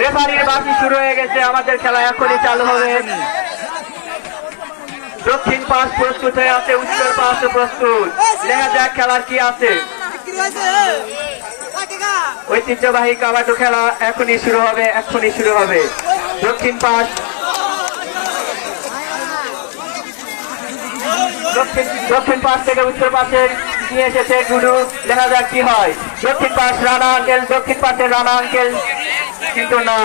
রেফারির বাকি শুরু হয়ে গেছে, আমাদের খেলা এখনই চালু হবে। দক্ষিণ পাশ প্রস্তুত হয়ে আছে, উত্তর পাশ প্রস্তুত। দেখা যাক খেলার কি আছে। ঐতিহ্যবাহী কাবাডি খেলা এখনই শুরু হবে, এখনই শুরু হবে। দক্ষিণ পাশ দক্ষিণ পাশ থেকে উত্তর পাশে নিয়ে এসেছে গুরু। দেখা যাক কি হয়। দক্ষিণ পাশ রানা আঙ্কেল, দক্ষিণ পাশে রানা আঙ্কেল, কিন্তু না,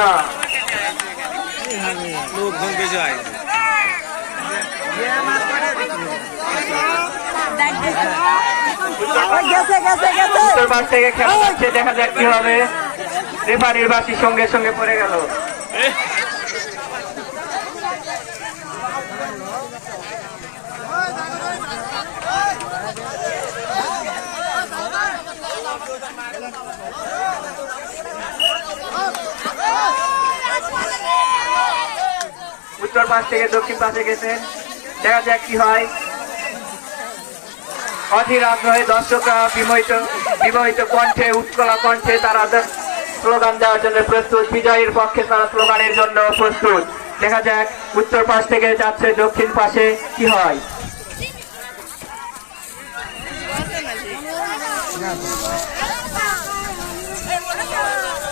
উত্তর পাশ থেকে খেলা হচ্ছে। দেখা যাক কি হবে। রেফারির বাসি সঙ্গে সঙ্গে পড়ে গেল। উত্তর পাশ থেকে দক্ষিণ পাশে গেছেন। দেখা যাক কি হয়। অধীর আগ্রহে দর্শকরা বিমোহিত কণ্ঠে, উৎকলা কণ্ঠে তারা স্লোগান দেওয়ার জন্য প্রস্তুত। বিজয়ের পক্ষে তারা স্লোগানের জন্য প্রস্তুত। দেখা যাক উত্তর পাশ থেকে যাচ্ছে দক্ষিণ পাশে, কি হয়।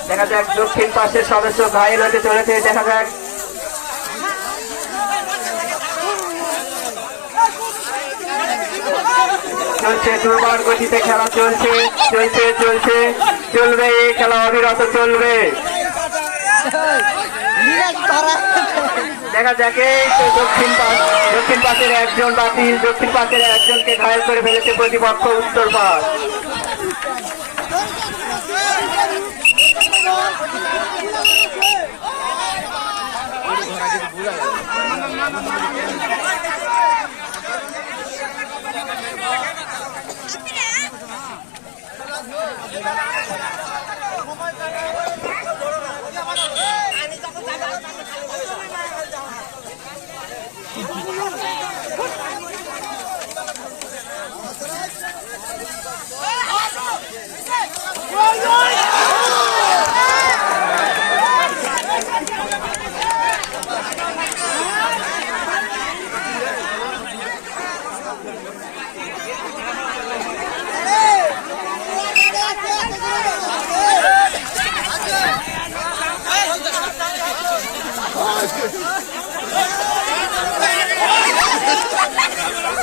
দেখা যাক দক্ষিণ পাশের সদস্য ঘায়েল হতে চলেছে। দেখা যাক চলছে, দুর্বার গতিতে খেলা চলছে, চলছে চলছে চলবে, এই খেলা অবিরত চলবে। দেখা যাক এই তো দক্ষিণ পাশের একজন বাতিল, দক্ষিণ পাশের একজনকে ঘায়েল করে ফেলেছে প্রতিপক্ষ উত্তর পাশ।